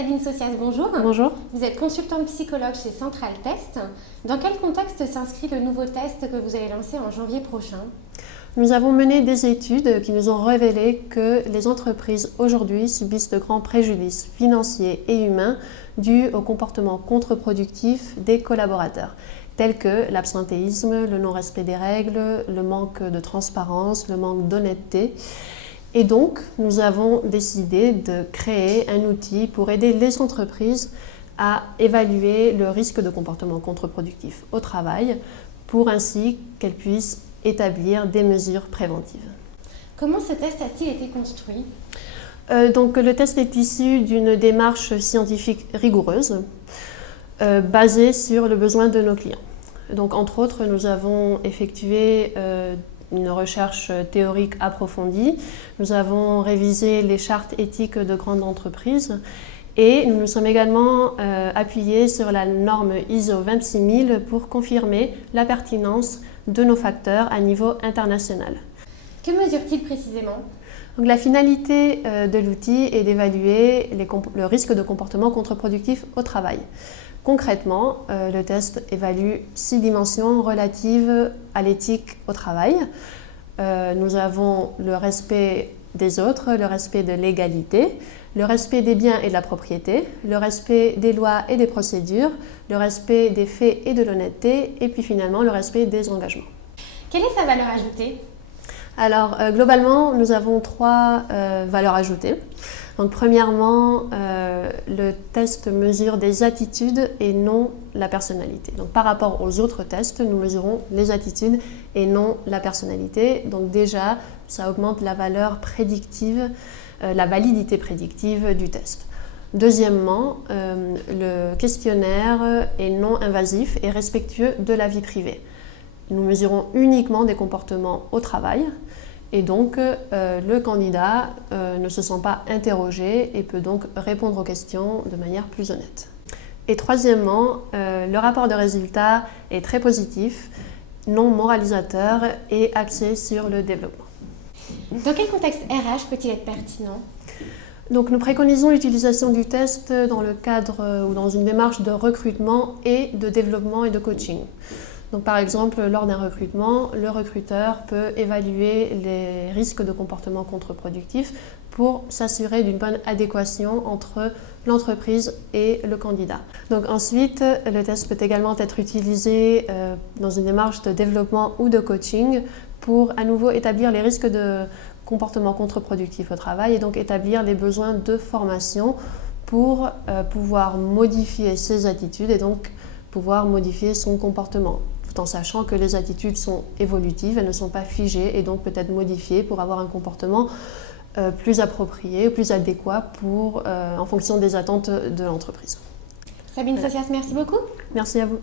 Sabine Socias, bonjour. Bonjour. Vous êtes consultante psychologue chez Central Test. Dans quel contexte s'inscrit le nouveau test que vous allez lancer en janvier prochain? Nous avons mené des études qui nous ont révélé que les entreprises aujourd'hui subissent de grands préjudices financiers et humains dus au comportement contre-productif des collaborateurs, tels que l'absentéisme, le non-respect des règles, le manque de transparence, le manque d'honnêteté. Et donc, nous avons décidé de créer un outil pour aider les entreprises à évaluer le risque de comportement contre-productif au travail, pour ainsi qu'elles puissent établir des mesures préventives. Comment ce test a-t-il été construit? Donc, le test est issu d'une démarche scientifique rigoureuse, basée sur le besoin de nos clients. Donc, entre autres, nous avons effectué une recherche théorique approfondie. Nous avons révisé les chartes éthiques de grandes entreprises et nous nous sommes également appuyés sur la norme ISO 26000 pour confirmer la pertinence de nos facteurs à niveau international. Que mesure-t-il précisément? Donc, la finalité de l'outil est d'évaluer le risque de comportement contre-productif au travail. Concrètement, le test évalue 6 dimensions relatives à l'éthique au travail. Nous avons le respect des autres, le respect de l'égalité, le respect des biens et de la propriété, le respect des lois et des procédures, le respect des faits et de l'honnêteté, et puis finalement le respect des engagements. Quelle est sa valeur ajoutée? Alors, globalement, nous avons 3 valeurs ajoutées. Donc, premièrement, le test mesure des attitudes et non la personnalité. Donc, par rapport aux autres tests, nous mesurons les attitudes et non la personnalité. Donc, déjà, ça augmente la valeur prédictive, la validité prédictive du test. Deuxièmement, le questionnaire est non invasif et respectueux de la vie privée. Nous mesurons uniquement des comportements au travail et donc le candidat ne se sent pas interrogé et peut donc répondre aux questions de manière plus honnête. Et troisièmement, le rapport de résultat est très positif, non moralisateur et axé sur le développement. Dans quel contexte RH peut-il être pertinent? Donc, nous préconisons l'utilisation du test dans le cadre ou dans une démarche de recrutement et de développement et de coaching. Donc, par exemple, lors d'un recrutement, le recruteur peut évaluer les risques de comportement contre-productif pour s'assurer d'une bonne adéquation entre l'entreprise et le candidat. Donc ensuite, le test peut également être utilisé dans une démarche de développement ou de coaching pour à nouveau établir les risques de comportement contre-productif au travail et donc établir les besoins de formation pour pouvoir modifier ses attitudes et donc pouvoir modifier son comportement, tout en sachant que les attitudes sont évolutives, elles ne sont pas figées et donc peut être modifiées pour avoir un comportement plus approprié, plus adéquat en fonction des attentes de l'entreprise. Sabine Socias, merci beaucoup. Merci à vous.